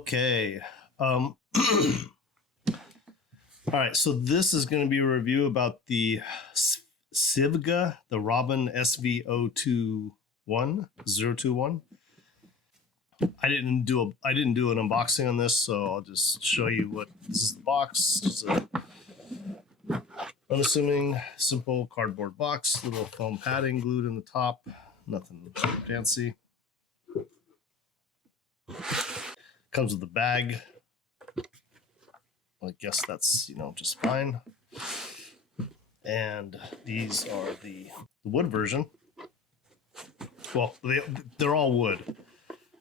Okay. All right, so this is going to be a review about the SIVGA, the Robin SV021. I didn't do an unboxing on this, so I'll just show you what this is. The box, just a unassuming, simple cardboard box, little foam padding glued in the top, nothing fancy. Comes with a bag. I guess that's, just fine. And these are the wood version. Well, they're all wood.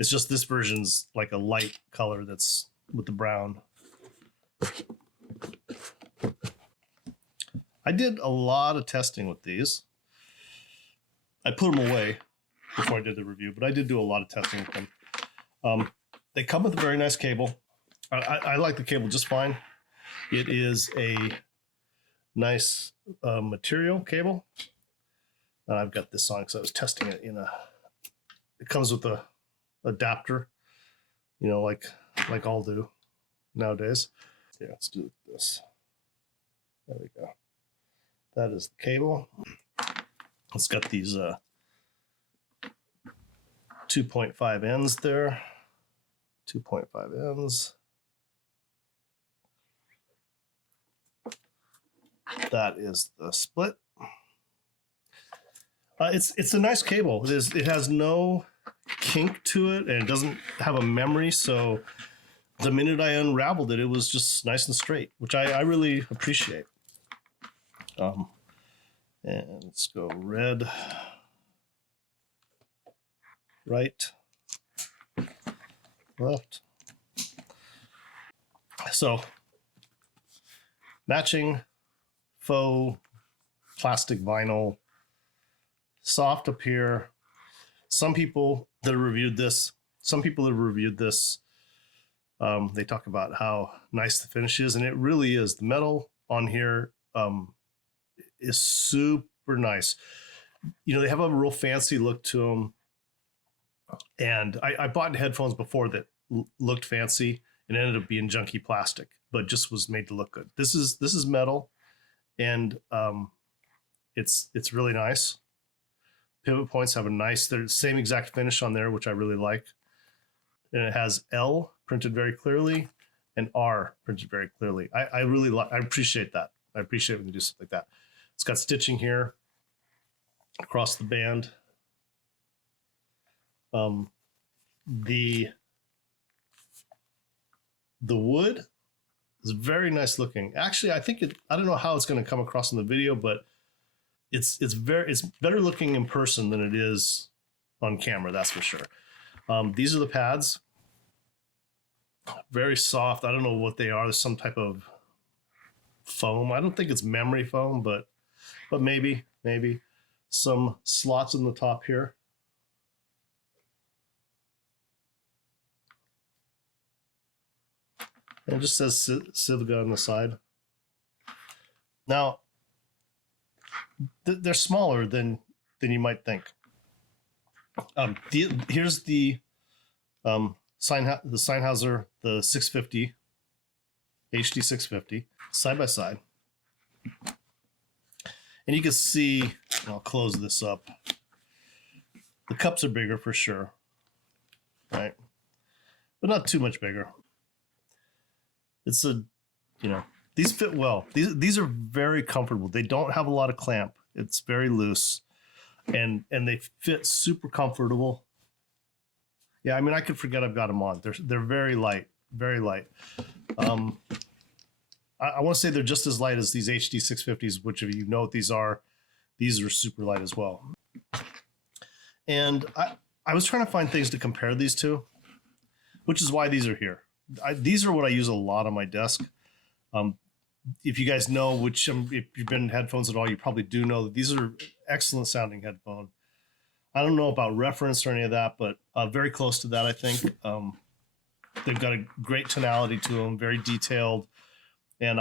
It's just this version's like a light color that's with the brown. I did a lot of testing with these. I put them away before I did the review, but I did do a lot of testing with them. They come with a very nice cable. I like the cable just fine. It is a nice material cable. And I've got this on because I was testing it in it comes with a adapter, like all do nowadays. Yeah, let's do this. There we go. That is the cable. It's got these 2.5 ends there. 2.5 ends. That is the split. It's a nice cable. It has no kink to it, and it doesn't have a memory. So the minute I unraveled it, it was just nice and straight, which I really appreciate. And let's go red, right, left. So matching faux plastic vinyl, soft up here. Some people that have reviewed this, they talk about how nice the finish is, and it really is. The metal on here is super nice. They have a real fancy look to them. And I bought headphones before that looked fancy and ended up being junky plastic, but just was made to look good. This is metal, and it's really nice. Pivot points have they're the same exact finish on there, which I really like. And it has L printed very clearly and R printed very clearly. I appreciate that. I appreciate when you do something like that. It's got stitching here across the band. The wood is very nice looking. Actually, I don't know how it's going to come across in the video, but it's better looking in person than it is on camera, that's for sure. These are the pads. Very soft. I don't know what they are. There's some type of foam. I don't think it's memory foam, but maybe. Some slots in the top here. And it just says SIVGA on the side. Now, they're smaller than you might think. Here's the Sennheiser, the 650, HD 650, side by side. And you can see, I'll close this up. The cups are bigger for sure, right? But not too much bigger. It's these fit well. These are very comfortable. They don't have a lot of clamp. It's very loose, and they fit super comfortable. Yeah, I mean, I could forget I've got them on. They're very light, very light. I want to say they're just as light as these HD 650s, which if you know what these are super light as well. And I was trying to find things to compare these to, which is why these are here. These are what I use a lot on my desk. If you guys know if you've been in headphones at all, you probably do know that these are excellent sounding headphones. I don't know about reference or any of that, but very close to that, I think. They've got a great tonality to them, very detailed, and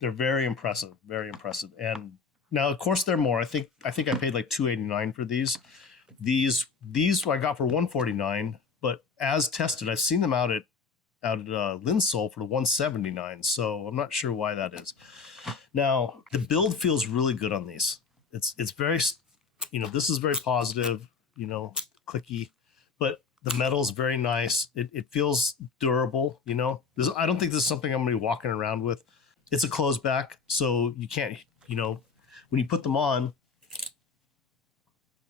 they're very impressive, very impressive. And now, of course, they're more. I think I paid like $289 for these. These I got for $149. but as tested, I've seen them out at Linsole for the 179. So I'm not sure why that is. Now the build feels really good on these. It's very, this is very positive, clicky, but the metal's very nice. It feels durable, I don't think this is something I'm gonna be walking around with. It's a closed back, so you can't, when you put them on,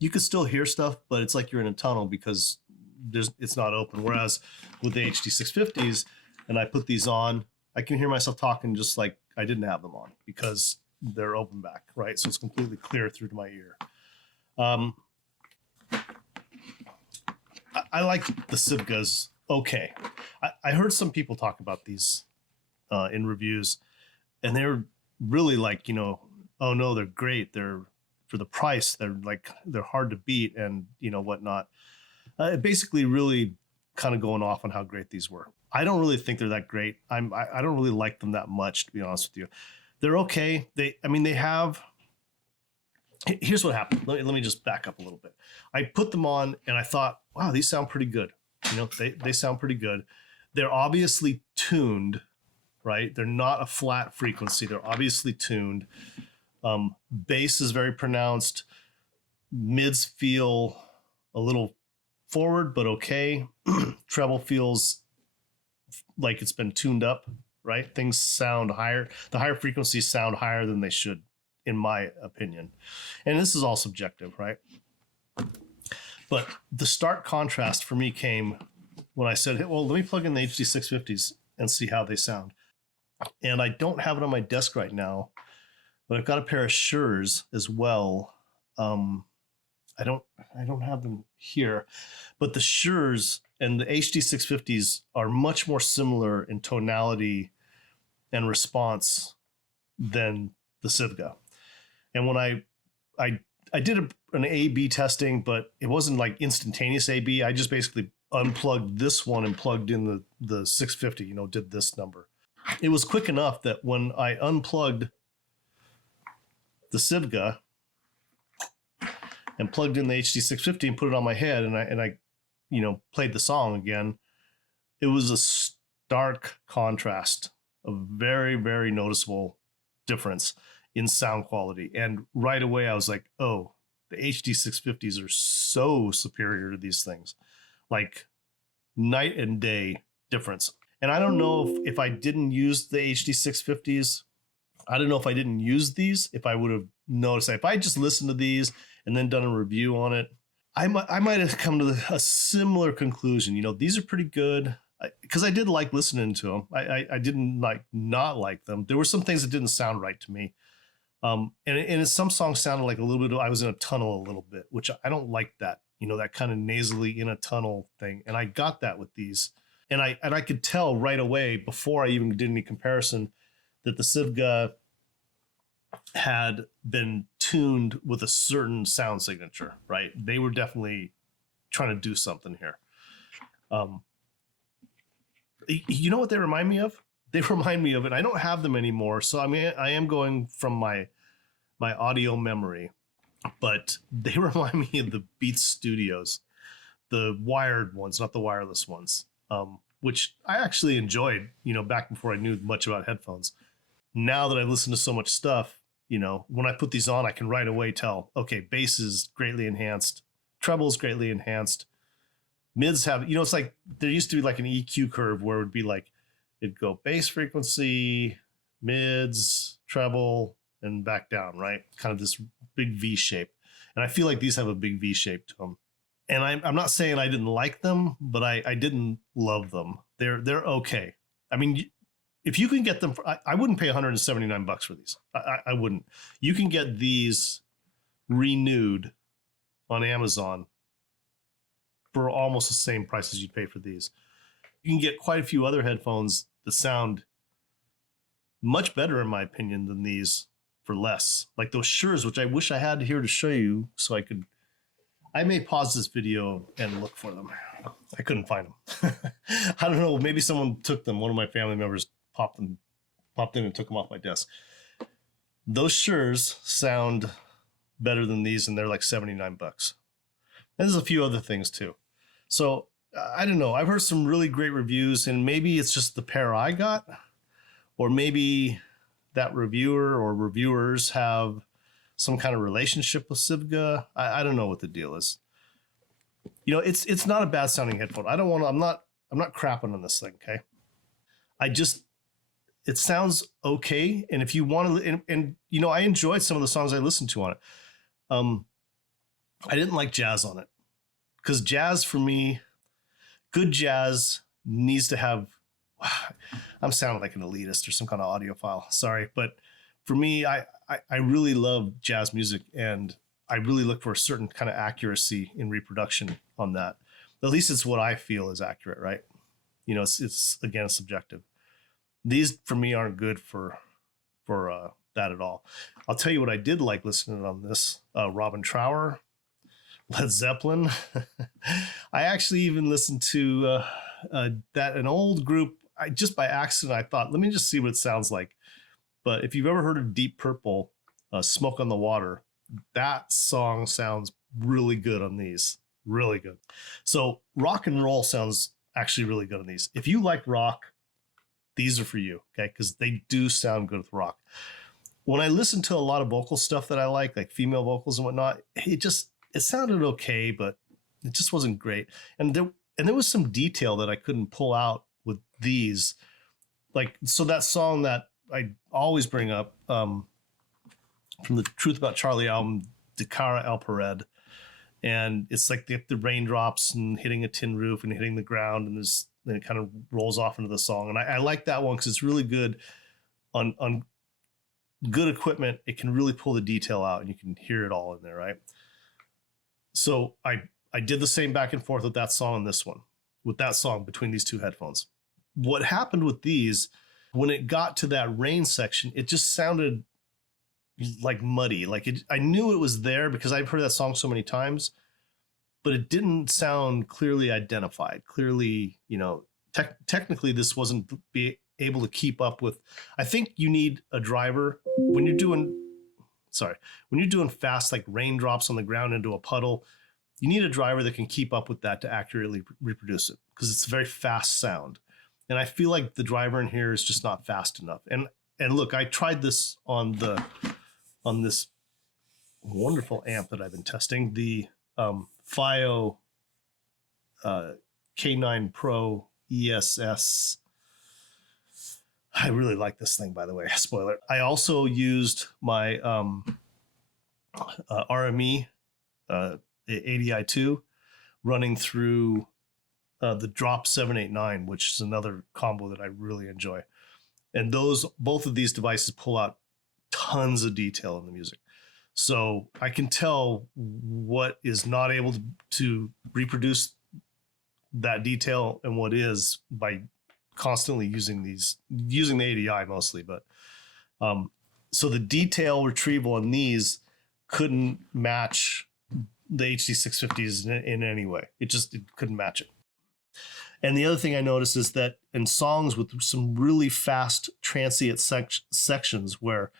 you can still hear stuff, but it's like you're in a tunnel because it's not open. Whereas with the HD 650s, and I put these on, I can hear myself talking just like I didn't have them on because they're open back, right? So it's completely clear through to my ear. I like the SIVGAs. Okay. I heard some people talk about these in reviews, and they're really like, oh no, they're great. They're, for the price, they're hard to beat and whatnot. Basically really kind of going off on how great these were. I don't really think they're that great. I don't really like them that much, to be honest with you. They're okay. They have, here's what happened. Let me just back up a little bit. I put them on and I thought, wow, these sound pretty good. They sound pretty good. They're obviously tuned, right? They're not a flat frequency. They're obviously tuned. Bass is very pronounced. Mids feel a little forward, but okay. Treble feels like it's been tuned up, right? Things sound higher. The higher frequencies sound higher than they should, in my opinion. And this is all subjective, right? But the stark contrast for me came when I said, hey, well, let me plug in the HD 650s and see how they sound. And I don't have it on my desk right now, but I've got a pair of Sures as well. I don't have them here, but the Sures and the HD 650s are much more similar in tonality and response than the SIVGA. And when I did an A/B testing, but it wasn't like instantaneous A/B. I just basically unplugged this one and plugged in the 650, did this number. It was quick enough that when I unplugged the SIVGA and plugged in the HD 650 and put it on my head and I played the song again, it was a stark contrast, a very, very noticeable difference in sound quality. And right away I was like, oh, the HD 650s are so superior to these things, like night and day difference. And I don't know if I didn't use the HD 650s, I don't know if I didn't use these, if I would have noticed that. If I just listened to these and then done a review on it, I might have come to a similar conclusion. these are pretty good, because I did like listening to them. I didn't not like them. There were some things that didn't sound right to me. And some songs sounded like a little bit, I was in a tunnel a little bit, which I don't like that, that kind of nasally in a tunnel thing. And I got that with these. And I could tell right away before I even did any comparison that the SIVGA had been tuned with a certain sound signature, right? They were definitely trying to do something here. You know what they remind me of? They remind me of it. I don't have them anymore. So I am going from my audio memory, but they remind me of the Beats Studios, the wired ones, not the wireless ones, which I actually enjoyed, back before I knew much about headphones. Now that I listen to so much stuff, when I put these on, I can right away tell, okay, bass is greatly enhanced, treble is greatly enhanced. Mids have, it's like there used to be like an EQ curve where it would be like, it'd go bass frequency, mids, treble, and back down, right? Kind of this big V shape. And I feel like these have a big V shape to them. And I'm not saying I didn't like them, but I didn't love them. They're okay. I mean, if you can get them, I wouldn't pay $179 for these. I wouldn't. You can get these renewed on Amazon for almost the same price as you'd pay for these. You can get quite a few other headphones that sound much better, in my opinion, than these for less. Like those Sures, which I wish I had here to show you so I may pause this video and look for them. I couldn't find them. I don't know. Maybe someone took them. One of my family members popped in and took them off my desk. Those Sures sound better than these, and they're like $79. And there's a few other things too. So I don't know. I've heard some really great reviews, and maybe it's just the pair I got, or maybe that reviewer or reviewers have some kind of relationship with SIVGA. I don't know what the deal is. You know, it's not a bad sounding headphone. I don't want to. I'm not crapping on this thing. Okay, I just it sounds okay. And if you want to, and you know, I enjoyed some of the songs I listened to on it. I didn't like jazz on it because jazz for me, good jazz needs to have. I'm sounding like an elitist or some kind of audiophile. Sorry, but for me, I really love jazz music, and I really look for a certain kind of accuracy in reproduction on that. At least it's what I feel is accurate, right? You know, it's again subjective. These for me aren't good for that at all. I'll tell you what I did like listening on this: Robin Trower, Led Zeppelin. I actually even listened to that an old group. I just by accident I thought, let me just see what it sounds like. But if you've ever heard of Deep Purple, Smoke on the Water, that song sounds really good on these. Really good. So rock and roll sounds actually really good on these. If you like rock, these are for you, okay? Because they do sound good with rock. When I listen to a lot of vocal stuff that I like female vocals and whatnot, it sounded okay, but it just wasn't great. And there was some detail that I couldn't pull out with these. Like, so that song that I always bring up from the Truth About Charlie album, De Cara El Pared. And it's like the raindrops and hitting a tin roof and hitting the ground, and then it kind of rolls off into the song. And I like that one because it's really good on good equipment. It can really pull the detail out, and you can hear it all in there, right? So I did the same back and forth with that song and this one, with that song between these two headphones. What happened with these, when it got to that rain section, it just sounded like muddy. Like I knew it was there because I've heard that song so many times, but it didn't sound clearly identified. Clearly, you know, technically this wasn't be able to keep up with. I think you need a driver when you're doing fast, like raindrops on the ground into a puddle. You need a driver that can keep up with that to accurately reproduce it, because it's a very fast sound. And I feel like the driver in here is just not fast enough. And look, I tried this on this wonderful amp that I've been testing, the FiiO K9 PRO ESS. I really like this thing, by the way. Spoiler. I also used my RME ADI2 running through the Drop 789, which is another combo that I really enjoy. And both of these devices pull out tons of detail in the music. So I can tell what is not able to reproduce that detail and what is by constantly using the ADI mostly. But so the detail retrieval on these couldn't match the HD650s in any way. It couldn't match it. And the other thing I noticed is that in songs with some really fast transient sections where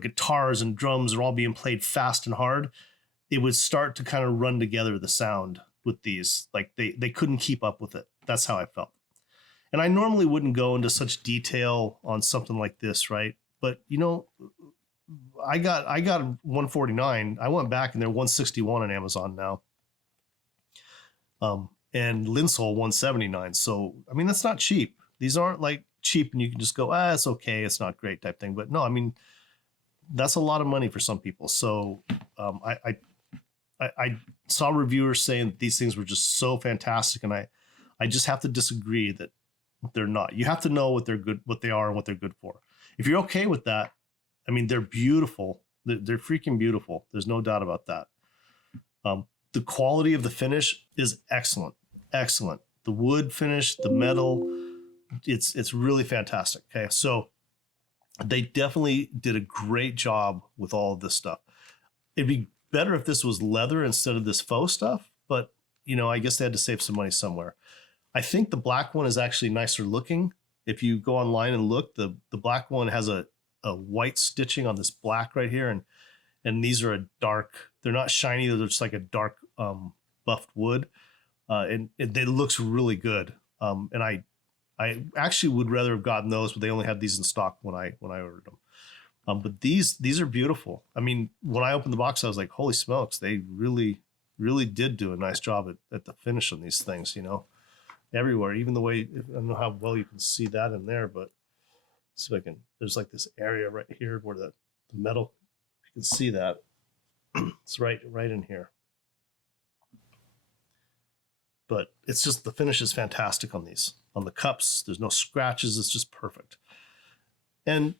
guitars and drums are all being played fast and hard, it would start to kind of run together, the sound with these. Like they couldn't keep up with it. That's how I felt. And I normally wouldn't go into such detail on something like this, right? But you know, I got 149. I went back and they're 161 on Amazon now. And Linsole 179. So I mean, that's not cheap. These aren't like cheap and you can just go, it's okay, it's not great type thing. But no, I mean, that's a lot of money for some people. So I saw reviewers saying that these things were just so fantastic, and I just have to disagree that they're not. You have to know what they are and what they're good for. If you're okay with that, I mean, they're beautiful. They're freaking beautiful. There's no doubt about that. The quality of the finish is excellent. Excellent. The wood finish, the metal, it's really fantastic. Okay. So they definitely did a great job with all of this stuff. It'd be better if this was leather instead of this faux stuff, but you know, I guess they had to save some money somewhere. I think the black one is actually nicer looking. If you go online and look, the black one has a white stitching on this black right here, and these are a dark. They're not shiny. They're just like a dark buffed wood. and it looks really good. And I actually would rather have gotten those, but they only had these in stock when I ordered them. But these are beautiful. I mean, when I opened the box, I was like, holy smokes, they really did do a nice job at the finish on these things, you know, everywhere. Even the way, I don't know how well you can see that in there, but see if I can, there's like this area right here where the metal, you can see that. It's right in here. But it's just, the finish is fantastic on these. On the cups, there's no scratches. It's just perfect. And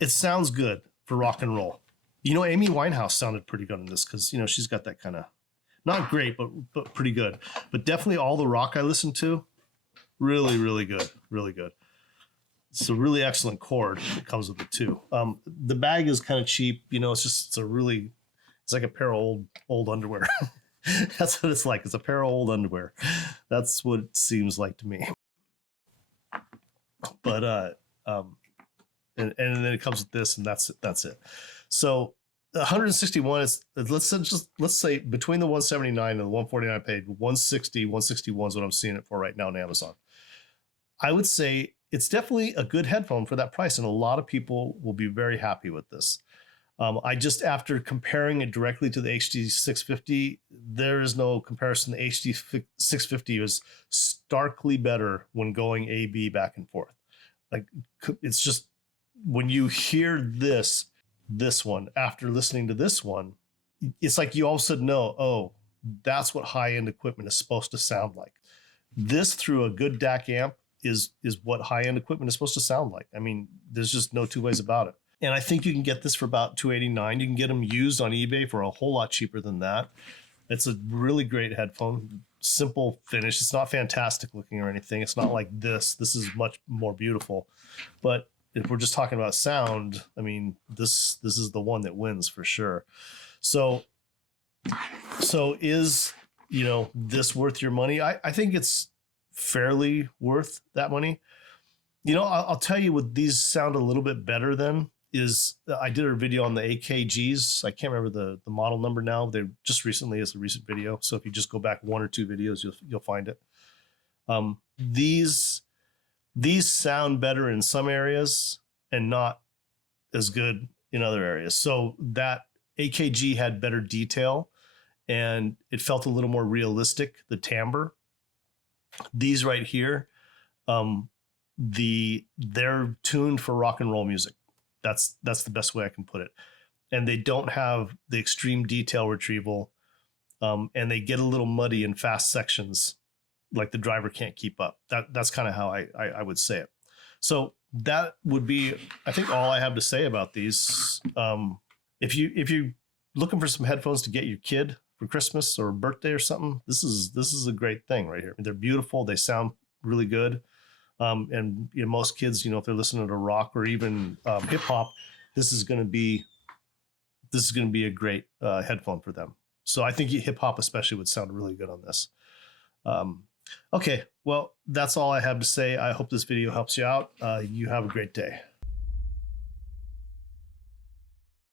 it sounds good for rock and roll. You know, Amy Winehouse sounded pretty good in this because, you know, she's got that kind of, not great, but pretty good. But definitely all the rock I listened to, really good, really good. It's a really excellent cord that comes with it too. The bag is kind of cheap. You know, it's like a pair of old underwear. That's what it's like. It's a pair of old underwear. That's what it seems like to me. But and then it comes with this, and that's it. So 161 is, let's say between the 179 and the 149 I paid, 161 is what I'm seeing it for right now on Amazon. I would say it's definitely a good headphone for that price, and a lot of people will be very happy with this. I just, after comparing it directly to the HD 650, there is no comparison. The HD 650 is starkly better when going A/B back and forth. Like, it's just, when you hear this one after listening to this one, it's like you all of a sudden know, oh, that's what high-end equipment is supposed to sound like. This through a good DAC amp is what high-end equipment is supposed to sound like. I mean, there's just no two ways about it. And I think you can get this for about $289. You can get them used on eBay for a whole lot cheaper than that. It's a really great headphone. Simple finish. It's not fantastic looking or anything. It's not like this. This is much more beautiful. But if we're just talking about sound, I mean, this is the one that wins for sure. So is, you know, this worth your money? I think it's fairly worth that money. You know, I'll tell you what these sound a little bit better than is, I did a video on the AKGs. I can't remember the model number now. They just recently, as a recent video. So if you just go back one or two videos, you'll find it. These sound better in some areas and not as good in other areas. So that AKG had better detail and it felt a little more realistic, the timbre. These right here, they're tuned for rock and roll music. That's the best way I can put it. And they don't have the extreme detail retrieval, and they get a little muddy in fast sections, like the driver can't keep up. That's kind of how I would say it. So that would be, I think, all I have to say about these. If you're looking for some headphones to get your kid for Christmas or birthday or something, this is a great thing right here. They're beautiful. They sound really good. And you know, most kids, you know, if they're listening to rock or even hip hop, this is going to be a great headphone for them. So I think hip hop especially would sound really good on this. Okay, well, that's all I have to say. I hope this video helps you out. You have a great day.